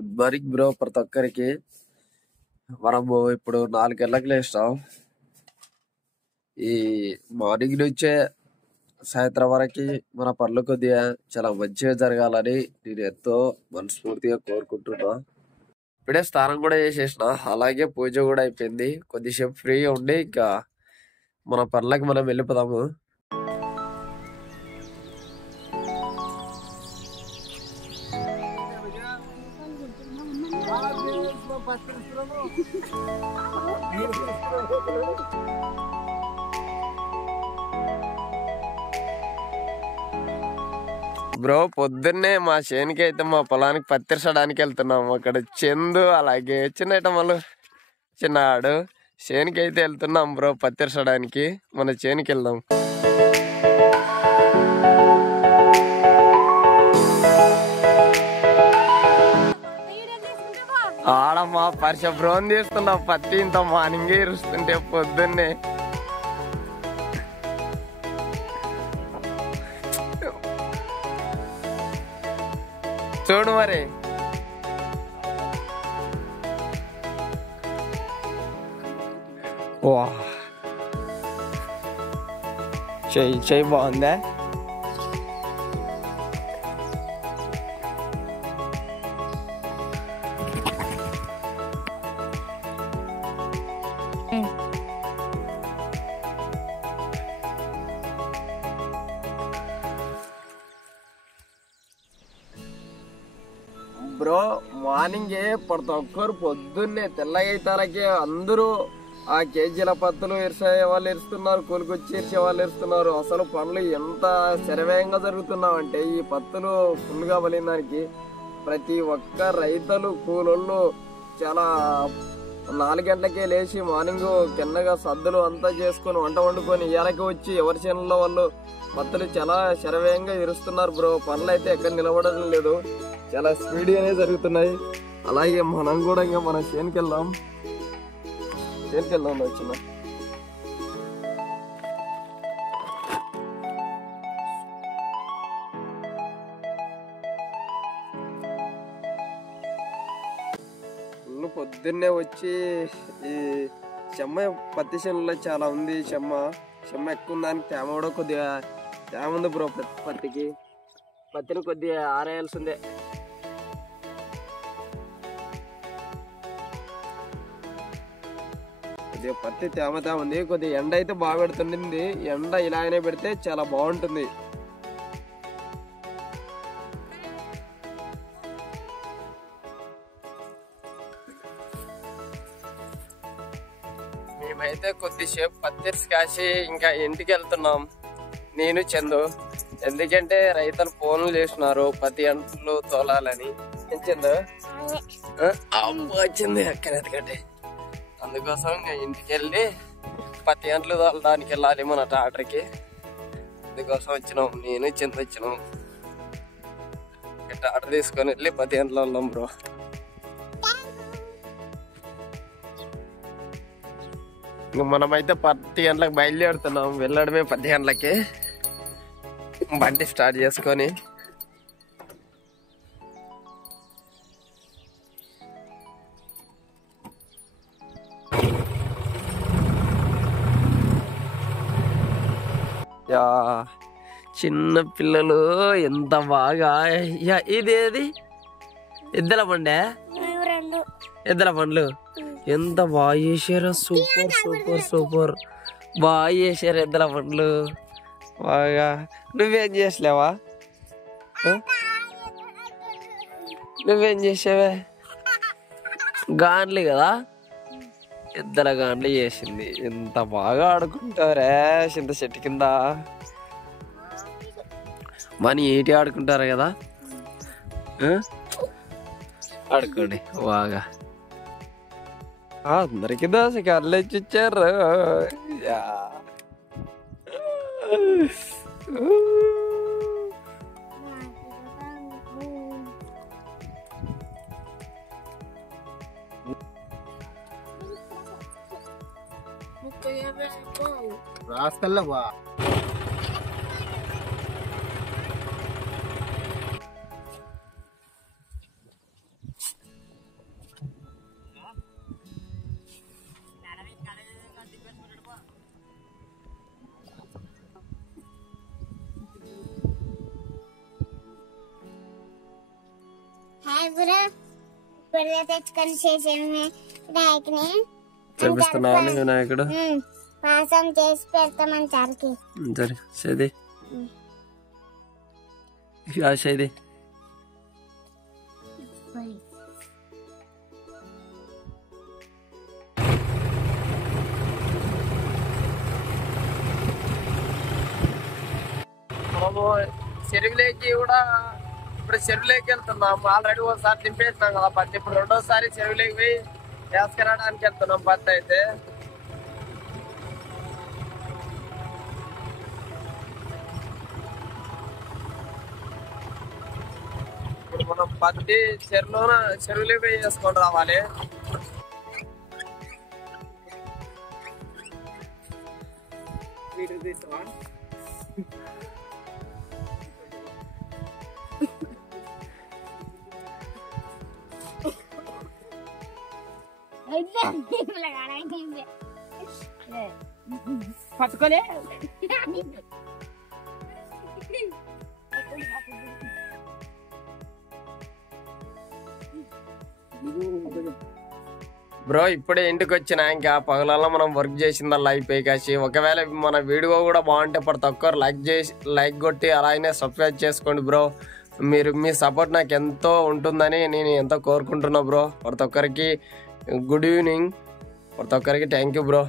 Good morning bro ప్రతి ఒక్కరికి. మనము ఇప్పుడు 4 గంటలకు లేస్తాం. ఈ మార్నింగ్ నుంచే సాయంత్రం వరకు మన పనులు కొద్దిగా చాలా మంచిగా జరగాలని నేను ఎంతో మనస్ఫూర్తిగా కోరుకుంటున్నా. ఇప్పుడే స్నానం కూడా చేసేసిన, అలాగే పూజ కూడా అయిపోయింది. కొద్దిసేపు ఫ్రీగా ఉండి ఇంకా మన పనులకు మనం వెళ్ళిపోదాము. బ్రో పొద్దున్నే మా చేనికి అయితే మా పొలానికి పత్తిర్చడానికి వెళ్తున్నాము. అక్కడ చందు అలాగే చిన్న చిన్నాడు చేనికి అయితే వెళ్తున్నాం బ్రో పత్తిర్చడానికి. మన చేనికి వెళ్దాం. ఆడమ్మా పరిశుభ్రం తీస్తున్నాం. పత్తి ఇంత మార్నింగే ఇరుస్తుంటే పొద్దున్నే. చూడు మరి వా చెయ్యి బాగుందా? బ్రో మార్నింగే ప్రతి ఒక్కరు పొద్దున్నే తెల్లగైతారకే అందరూ ఆ కేజీల పత్తులు ఇరిసే వాళ్ళు ఇరుస్తున్నారు, కూలికొచ్చి ఇరిసే వాళ్ళు ఇరుస్తున్నారు. అసలు పనులు ఎంత శరవేగంగా జరుగుతున్నామంటే ఈ పత్తులు ఫుల్గా బలిదానికి ప్రతి ఒక్క రైతులు కూలోళ్ళు చాలా 4 గంటలకే లేచి మార్నింగ్ కిందగా సద్దులు అంతా చేసుకొని వంట వండుకొని ఇయ్యాలకి వచ్చి ఎవరి చేనుల్లో వాళ్ళు పత్తులు చాలా శరవేగంగా ఇరుస్తున్నారు బ్రో. పనులు అయితే ఎక్కడ నిలబడడం లేదు, చాలా స్పీడ్గానే జరుగుతున్నాయి. అలాగే మనం కూడా ఇంకా మన చేనుకి వెళ్దాం వచ్చిన పొద్దున్నే వచ్చి ఈ చెమ్మ పత్తి చేనులో చాలా ఉంది. చెమ్మ ఎక్కువ దానికి తేమ కూడా కొద్దిగా తేమ ఉంది బ్రో. పత్తిని కొద్దిగా ఆరేయాల్సిందే. కొద్దిగా పత్తి తేమ ఉంది. కొద్దిగా ఎండ అయితే బాగా పెడుతుంది. ఎండ ఇలాగనే పెడితే చాలా బాగుంటుంది. మేమైతే కొద్దిసేపు పత్తిర్స్ కాసి ఇంకా ఇంటికి వెళ్తున్నాం నేను చందు. ఎందుకంటే రైతులు ఫోన్లు చేస్తున్నారు పత్తి అంట్లు తోలాలని. చందు వచ్చింది ఎక్కడెందుకంటే అందుకోసం ఇంకా ఇంటికి వెళ్ళి పత్తి అంట్లు తోలడానికి వెళ్ళాలి మన ట్రాక్టర్కి. అందుకోసం వచ్చినాం, నేను చందు వచ్చినాం. ట్రాక్టర్ తీసుకొని వెళ్ళి పత్తి అంట్లు వెళ్దాం బ్రో. ఇంక మనమైతే 10 గంటలకు బయలుదేరుతున్నాం. వెళ్ళడమే 10 గంటలకి. బండి స్టార్ట్ చేసుకొని చిన్న పిల్లలు ఎంత బాగా ఇదేది ఎద్దల పండ్లు ఎంత బాగా చేశారు. సూపర్ బాగా చేశారు ఎద్దల పండ్లు బాగా. నువ్వేం చేసలేవా? నువ్వేం చేసావే? గాన్లు కదా, ఎద్దల గాన్లు చేసింది. ఎంత బాగా ఆడుకుంటారే చింత చెట్టు కింద. మనీ ఏంటి ఆడుకుంటారు కదా, ఆడుకోండి బాగా. అందరికి దోసకాయలు ఇచ్చారు. రాస్తల్లవా హాయ్ బ్రో ఇప్పుడు తెచ్చుకొని చేసాము వినాయకుని చూపిస్తున్నాను వినాయకుడు పాసం చేసి పెడతామని చారికి సరే చేది చేది మనము చెరువులోకి కూడా ఇప్పుడు చెరువులోకి వెళ్తున్నాం. ఆల్రెడీ ఒకసారి దింపేసినాం కదా పత్తి. ఇప్పుడు రెండోసారి చెరువులోకి పోయి వేసుకురావడానికి వెళ్తున్నాం పత్తి అయితే. ఇప్పుడు మనం పత్తి చెరువులో పోయి వేసుకొని రావాలి. పట్టుకోలే బ్రో ఇప్పుడే ఇంటికి వచ్చినా. ఇంకా పగలలో మనం వర్క్ చేసిందల్లా అయిపోయి కాసి. ఒకవేళ మన వీడియో కూడా బాగుంటే ప్రతి ఒక్కరు లైక్ కొట్టి అలాగే సబ్స్క్రైబ్ చేసుకోండి బ్రో. మీ సపోర్ట్ నాకు ఎంతో ఉంటుందని నేను ఎంతో కోరుకుంటున్నా బ్రో. ప్రతి ఒక్కరికి గుడ్ ఈవినింగ్. ప్రతి ఒక్కరికి థ్యాంక్ యూ బ్రో.